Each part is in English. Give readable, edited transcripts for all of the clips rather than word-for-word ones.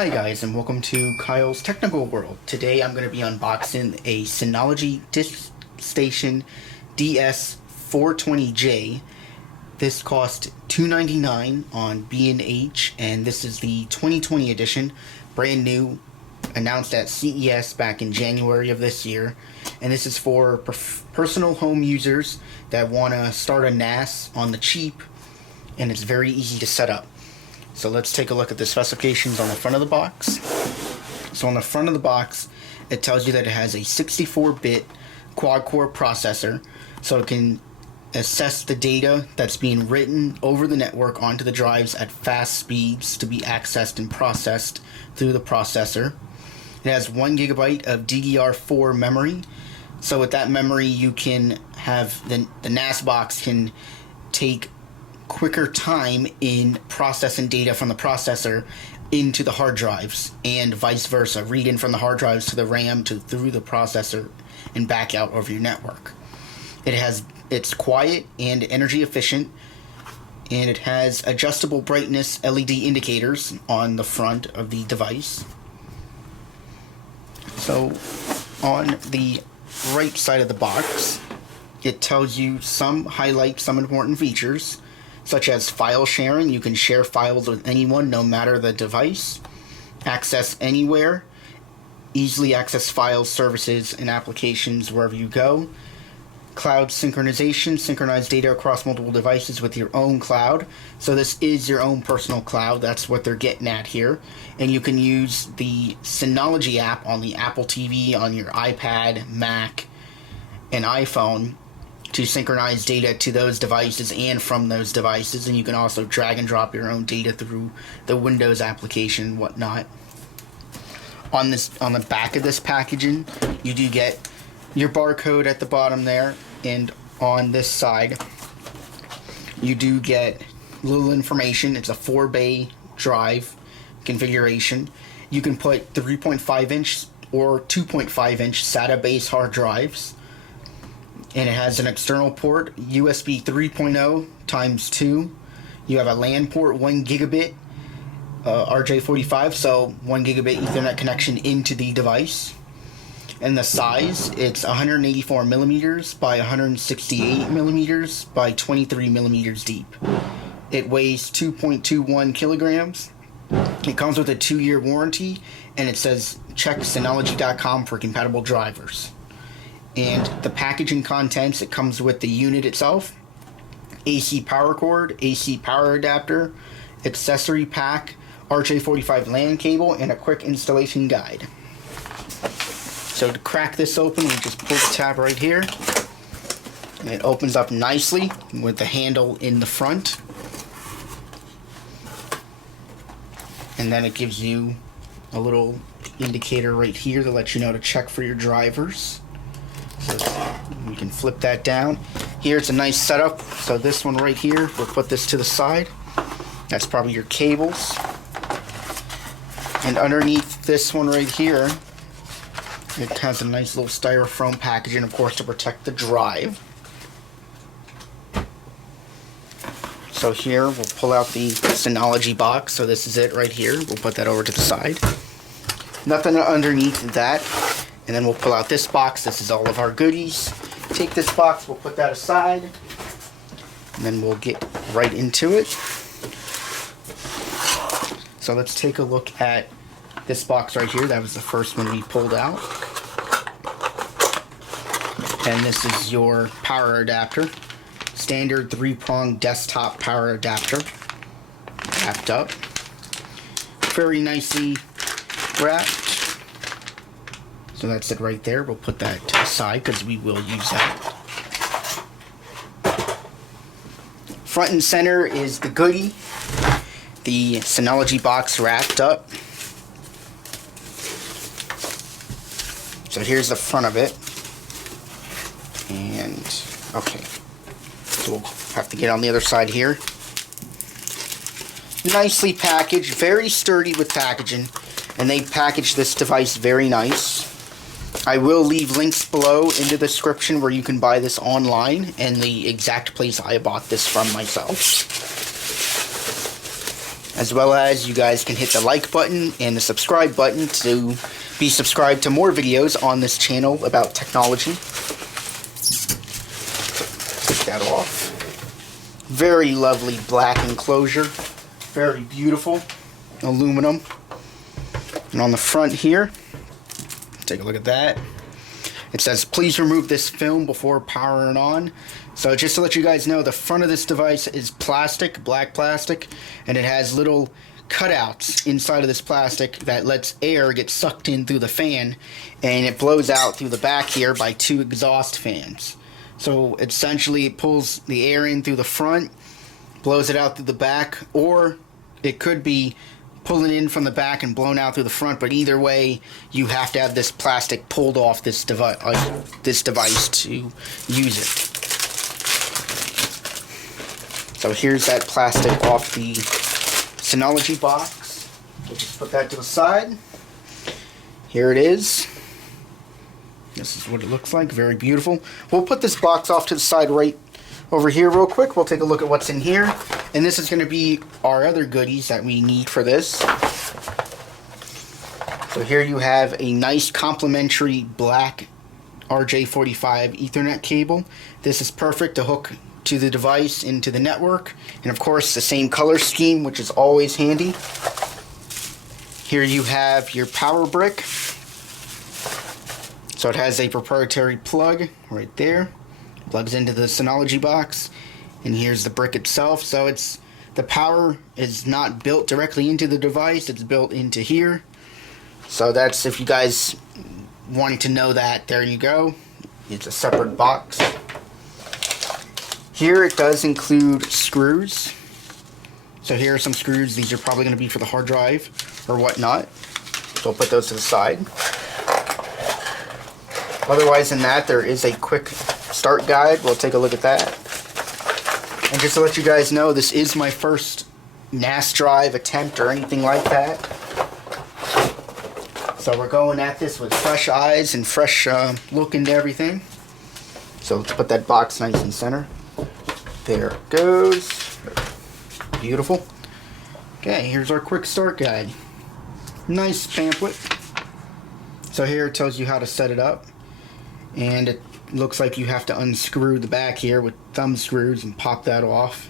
Hi guys, and welcome to Kyle's Technical World. Today I'm going to be unboxing a Synology DiskStation DS420j. This cost $299 on B&H, and this is the 2020 edition, brand new, announced at CES back in January of this year. And this is for personal home users that want to start a NAS on the cheap, and it's very easy to set up. So let's take a look at the specifications on the front of the box. So on the front of the box, it tells you that it has a 64-bit quad-core processor, so it can assess the data that's being written over the network onto the drives at fast speeds to be accessed and processed through the processor. It has 1 GB of DDR4 memory, so with that memory you can have the NAS box can take quicker time in processing data from the processor into the hard drives, and vice versa, read in from the hard drives to the RAM to through the processor and back out over your network. It's quiet and energy efficient, and it has adjustable brightness LED indicators on the front of the device. So on the right side of the box, it tells you highlights some important features, such as file sharing. You can share files with anyone, no matter the device. Access anywhere. Easily access files, services, and applications wherever you go. Cloud synchronization. Synchronize data across multiple devices with your own cloud. So this is your own personal cloud. That's what they're getting at here. And you can use the Synology app on the Apple TV, on your iPad, Mac, and iPhone to synchronize data to those devices and from those devices, and you can also drag and drop your own data through the Windows application and whatnot. On the back of this packaging, you do get your barcode at the bottom there, and on this side you do get little information. It's a 4-bay drive configuration. You can put 3.5-inch or 2.5-inch SATA base hard drives. And it has an external port, USB 3.0 times 2. You have a LAN port, 1 gigabit RJ45, so 1 gigabit Ethernet connection into the device. And the size, it's 184 millimeters by 168 millimeters by 23 millimeters deep. It weighs 2.21 kilograms. It comes with a 2-year warranty, and it says check Synology.com for compatible drivers. And the packaging contents, it comes with the unit itself, AC power cord, AC power adapter, accessory pack, RJ45 LAN cable, and a quick installation guide. So to crack this open, we just pull the tab right here, and it opens up nicely with the handle in the front. And then it gives you a little indicator right here to let you know to check for your drivers. So we can flip that down. Here it's a nice setup. So this one right here, we'll put this to the side. That's probably your cables. And underneath this one right here, it has a nice little styrofoam packaging, of course, to protect the drive. So here we'll pull out the Synology box. So this is it right here. We'll put that over to the side. Nothing underneath that. And then we'll pull out this box. This is all of our goodies. Take this box, we'll put that aside, and then we'll get right into it. So let's take a look at this box right here. That was the first one we pulled out. And this is your power adapter. Standard 3-prong desktop power adapter. Wrapped up. Very nicely wrapped. So that's it right there. We'll put that to the side because we will use that. Front and center is the goodie. The Synology box wrapped up. So here's the front of it. And, okay. So we'll have to get on the other side here. Nicely packaged. Very sturdy with packaging. And they packaged this device very nice. I will leave links below in the description where you can buy this online, and the exact place I bought this from myself. as well as you guys can hit the like button and the subscribe button to be subscribed to more videos on this channel about technology. Take that off. Very lovely black enclosure, very beautiful aluminum. And on the front here, take a look at that. It says, please remove this film before powering on. So just to let you guys know, the front of this device is plastic, black plastic, and it has little cutouts inside of this plastic that lets air get sucked in through the fan, and it blows out through the back here by 2 exhaust fans. So essentially it pulls the air in through the front, blows it out through the back, or it could be pulling in from the back and blown out through the front, but either way you have to have this plastic pulled off this device to use it. So here's that plastic off the Synology box. We'll just put that to the side. Here it is. This is what it looks like, very beautiful. We'll put this box off to the side right over here real quick. We'll take a look at what's in here. And this is going to be our other goodies that we need for this. So here you have a nice complimentary black RJ45 Ethernet cable. This is perfect to hook to the device into the network. And of course the same color scheme, which is always handy. Here you have your power brick. So it has a proprietary plug right there. Plugs into the Synology box, and here's the brick itself. So the power is not built directly into the device, it's built into here. So that's, if you guys wanting to know that, there you go. It's a separate box. Here it does include screws. So here are some screws. These are probably going to be for the hard drive or whatnot. So I'll put those to the side. Otherwise than that, there is a quick start guide. We'll take a look at that. And just to let you guys know, this is my first NAS drive attempt or anything like that. So we're going at this with fresh eyes and fresh look into everything. So let's put that box nice and center. There it goes. Beautiful. Okay, here's our quick start guide. Nice pamphlet. So here it tells you how to set it up. And it looks like you have to unscrew the back here with thumb screws and pop that off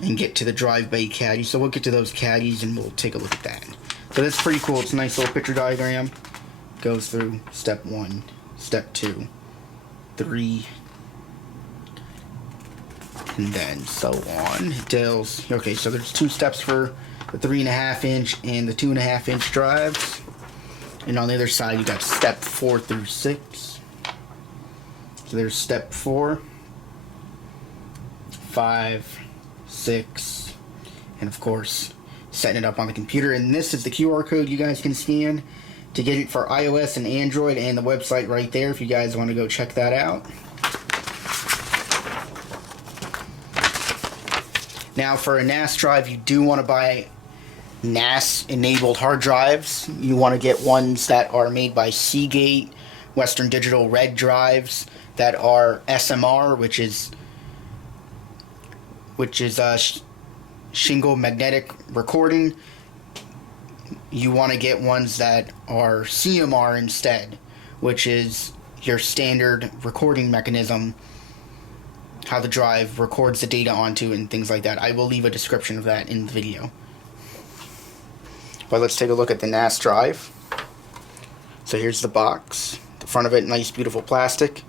and get to the drive bay caddy. So we'll get to those caddies and we'll take a look at that. So that's pretty cool. It's a nice little picture diagram. Goes through step 1, step 2, 3, and then so on. It tells, okay, so there's 2 steps for the 3.5 inch and the 2.5 inch drives. And on the other side, you got step 4 through 6. So there's step 4, 5, 6, and of course, setting it up on the computer. And this is the QR code you guys can scan to get it for iOS and Android, and the website right there if you guys want to go check that out. Now, for a NAS drive, you do want to buy NAS-enabled hard drives. You want to get ones that are made by Seagate, Western Digital Red drives that are SMR, which is shingle magnetic recording. You want to get ones that are CMR instead, which is your standard recording mechanism, how the drive records the data onto and things like that. I will leave a description of that in the video. But let's take a look at the NAS drive. So here's the box. The front of it, nice beautiful plastic.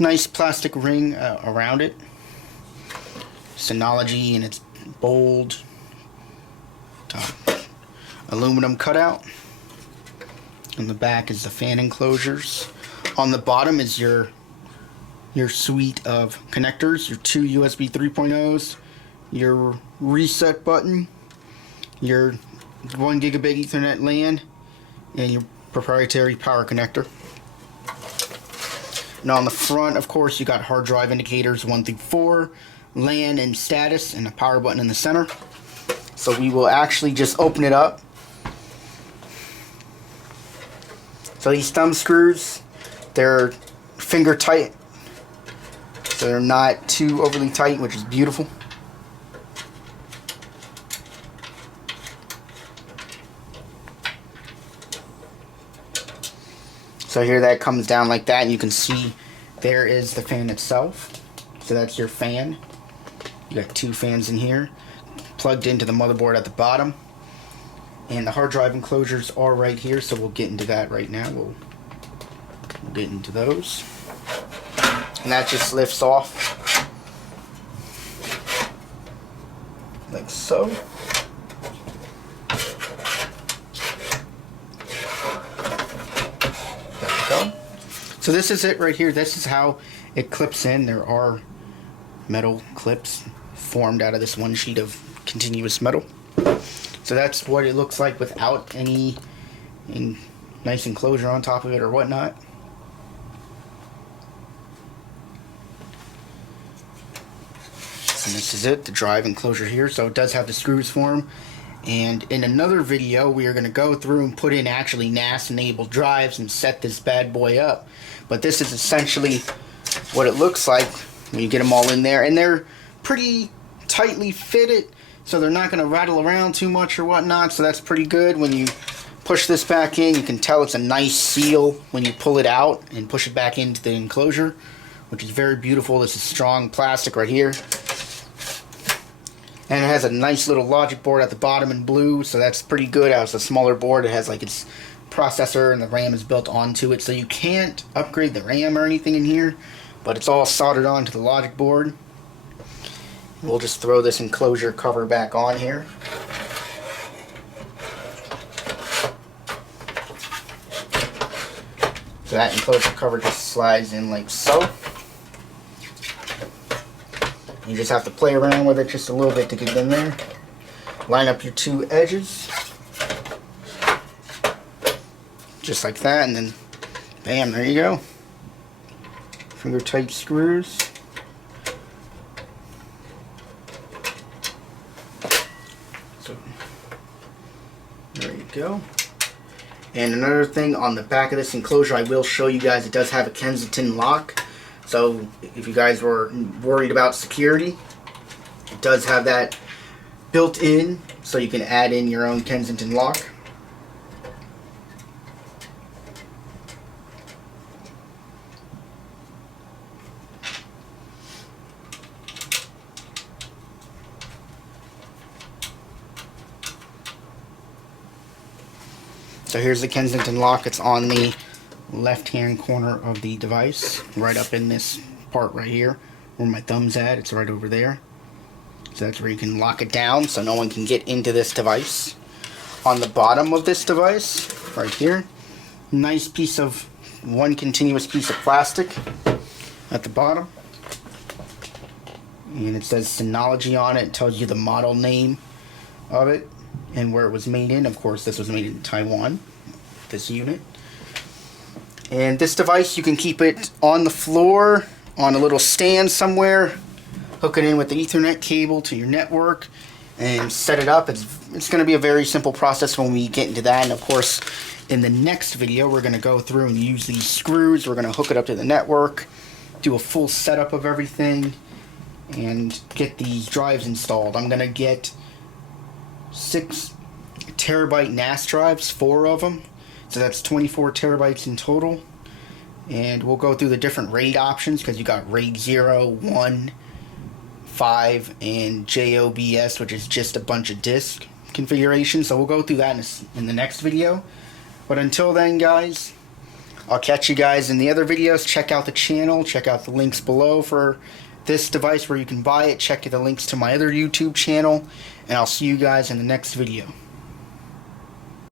Nice plastic ring around it. Synology in its bold top. Aluminum cutout. On the back is the fan enclosures. On the bottom is your suite of connectors, your 2 USB 3.0s, your reset button, your 1 gigabit Ethernet LAN, and your proprietary power connector. Now on the front, of course, you got hard drive indicators 1 through 4, LAN and status, and a power button in the center. So we will actually just open it up. So these thumb screws, they're finger tight, so they're not too overly tight, which is beautiful. So here that comes down like that, and you can see there is the fan itself. So that's your fan. You got 2 fans in here, plugged into the motherboard at the bottom. And the hard drive enclosures are right here, so we'll get into that right now. We'll get into those. And that just lifts off like so. There we go. So this is it right here. This is how it clips in. There are metal clips formed out of this one sheet of continuous metal. So that's what it looks like without any nice enclosure on top of it or whatnot. And this is it, the drive enclosure here. So it does have the screws for them. And in another video, we are going to go through and put in actually NAS-enabled drives and set this bad boy up. But this is essentially what it looks like when you get them all in there. And they're pretty tightly fitted, so they're not going to rattle around too much or whatnot. So that's pretty good. When you push this back in, you can tell it's a nice seal when you pull it out and push it back into the enclosure, which is very beautiful. This is strong plastic right here. And it has a nice little logic board at the bottom in blue, so that's pretty good. It's a smaller board. It has like its processor and the RAM is built onto it, so you can't upgrade the RAM or anything in here, but it's all soldered onto the logic board. We'll just throw this enclosure cover back on here. So that enclosure cover just slides in like so. You just have to play around with it just a little bit to get in there. Line up your 2 edges. Just like that, and then bam, there you go. Finger tight screws. So there you go. And another thing on the back of this enclosure, I will show you guys, it does have a Kensington Lock. So if you guys were worried about security, it does have that built in, so you can add in your own Kensington Lock. So here's the Kensington Lock. It's on the left-hand corner of the device, right up in this part right here where my thumb's at. It's right over there. So that's where you can lock it down so no one can get into this device. On the bottom of this device, right here, nice piece of one continuous piece of plastic at the bottom. And it says Synology on it. It tells you the model name of it and where it was made in. Of course, this was made in Taiwan, this unit. And this device, you can keep it on the floor, on a little stand somewhere, hook it in with the Ethernet cable to your network, and set it up. It's going to be a very simple process when we get into that. And of course, in the next video, we're going to go through and use these screws. We're going to hook it up to the network, do a full setup of everything, and get these drives installed. I'm going to get 6 terabyte NAS drives, 4 of them. So that's 24 terabytes in total. And we'll go through the different RAID options, because you got RAID 0, 1, 5, and JOBS, which is just a bunch of disk configurations. So we'll go through that in the next video. But until then, guys, I'll catch you guys in the other videos. Check out the channel. Check out the links below for this device where you can buy it. Check the links to my other YouTube channel. And I'll see you guys in the next video.